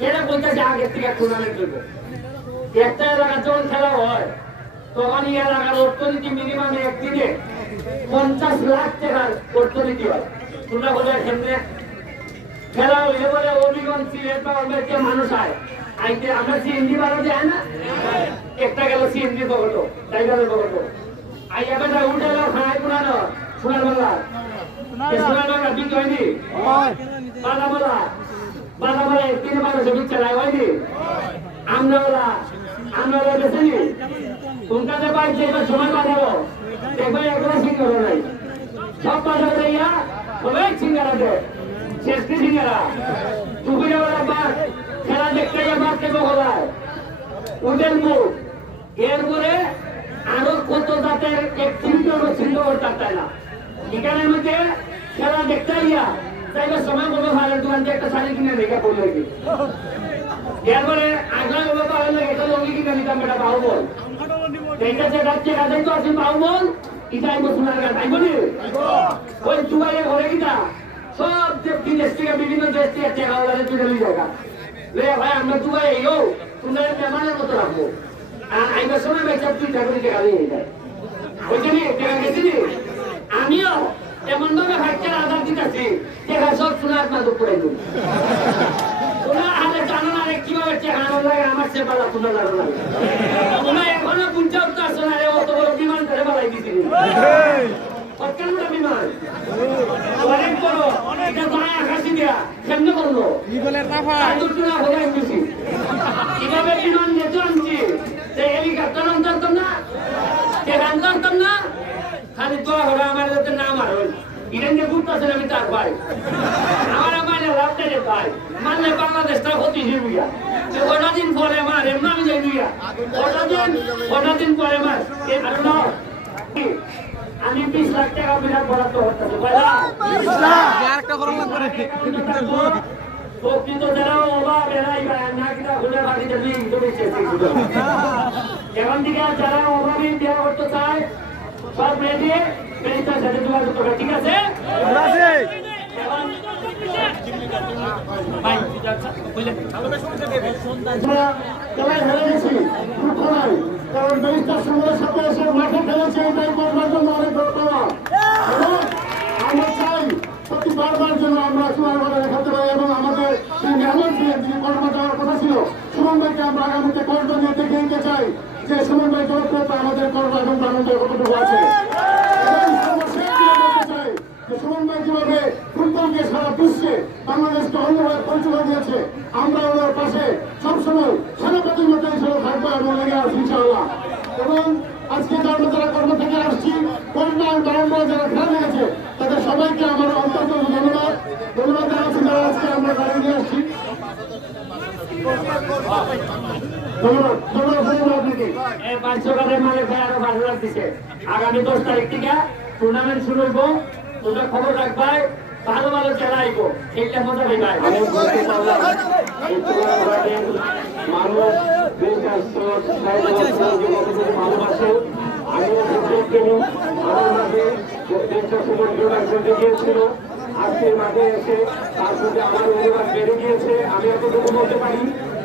এরা বলতেছে আগের থেকে টুর্নামেন্ট করব একটা এলাকার যখন খেলা হয় তখন এই এলাকার অর্থনীতি মিনিমাম একদিনে পঞ্চাশ লাখ টাকার অর্থনীতি হয়। তোমরা বলে কেমনে খেলা হইলে বলে অবিগঞ্জ সিলেট বা অন্য মানুষ আয় আইতে আমরা সিএনজি বারো যায় না? একটা গেল সিএনজি বগটো টাইগারের বগটো আইয়া বেটা উঠে গেল খায় পুরানো সোনার বাংলা সোনার বাংলা বিক হয়নি? বালা বলা বলা তিন মানুষের বিক চালায় হয়নি আমরা বলা আমরা বেছেনি তোমাকে পাইছে এবার সময় একবার সিঙ্গারা নাই। সব পাঠাবো ইয়া হবে সিঙ্গারা দে শেষটি সিঙ্গারা? বাদ খেলা দেখতে গিয়ে বাদ থেকে বলায় উঠেন মুখ এরপরে আরও কত জাতের এক চিন্তা চিন্তা করতে না। এখানের মধ্যে খেলা দেখতে গিয়া তাইলে সময় বলব ভালো দোকান থেকে একটা শাড়ি কিনে রেখে পড়ল কি এরপরে বলব ভালো লাগে এটা লঙ্গি কিনে নিতাম, বেটা বল। এইটা যে রাজ্যে রাজাই তো আছে, বাহু বল। এটা আইবো সোনার গাছ, আইবো নি? ওই দুবাইয়ে ঘরে কিনা সব যে বিদেশ থেকে, বিভিন্ন দেশ থেকে টাকা ওলারে তুলে নিয়ে জায়গা রে ভাই, আমরা দুবাই এও তোমরা মেহমানের মতো রাখব আর আইবার সময় বেচা তুই ঠাকুর টাকা নিয়ে যায়। ওইখানে টাকা গেছি নি? আমিও এমন ভাবে ভাইটার আধার দিতেছি টাকা সব সোনার মাদক করে আরে জানো রে কীভাবে লাগে? আমার সে এখনও অত বড় বিমান বিমান? অনেক বড়। এটা যায় আকাশি দিয়া কেমনে করল? ইগলের রাফা চাদরটা হয়ে গেছি কীভাবে বিমান যেতে আনছি যে হেলিকপ্টার আনতাম না? যে আনতাম না? খালি দোয়া করে আমার যাতে না মার হই ইরেন যে ঘুরতেছেন আমি তার ভাই। আমার আমার দেয় ভাই। মানলে বাংলাদেশটা ক্ষতি হইয়া। ওটা দিন পরে মার এমন আমি যাই দুইয়া ওটা দিন ওটা দিন পরে মার। এ ভালো আমি বিশ লাখ টাকা বিরাট বরাদ্দ করতেছি প্রকৃত যারা অভাব এরাই নাকিটা খুলে বাড়িতে এখন থেকে যারা অভাবী দেওয়া করতে চায় সব রেডি মেডিকেল সাথে যোগাযোগ করবে ঠিক আছে এখন আমরা খেলায় হেরে গেছি দুঃখ নাই কারণ ব্যারিস্টার সঙ্গে সাথে এসে মাঠে খেলেছে। এটাই করবার জন্য অনেক ধন্যবাদ এবং আমরা চাই প্রতি বারবার জন্য আমরা চুয়ারবারে দেখাতে পারি এবং আমাদের সেই মেহমান ছিলেন যিনি কর্ম কথা ছিল সুমন ভাইকে আমরা আগামীতে কর্ম নিয়ে দেখে নিতে চাই যে সুমন ভাই জনপ্রিয়তা আমাদের কর্ম এবং প্রাণন্দের কতটুকু আছে আমরা পাশে সবসময় আজকে যারা কর্ম থেকে যারা তাদের সবাইকে আমার ধন্যবাদ। আজকে আমরা ধন্যবাদ ধন্যবাদ। এই পাঁচশো টাকার মালিক ভাই আরও ভালো লাগতেছে আগামী দশ তারিখ থেকে টুর্নামেন্ট শুরু হইব। তোমরা খবর রাখবাই ভালো ভালো খেলা আইব এইটা মজা হইবাই আমি বলতে পারলাম। এই চুয়াডাঙ্গার মানুষ দেশ রাষ্ট্র সাহিত্য যে কতটুকু ভালোবাসে আমিও ফুটবল প্রেমী আমার মাঝে দেশটা সময় জোড়া খেলতে গিয়েছিল আজকে মাঠে এসে তার প্রতি আমার অনুবাদ বেড়ে গিয়েছে আমি এতটুকু বলতে পারি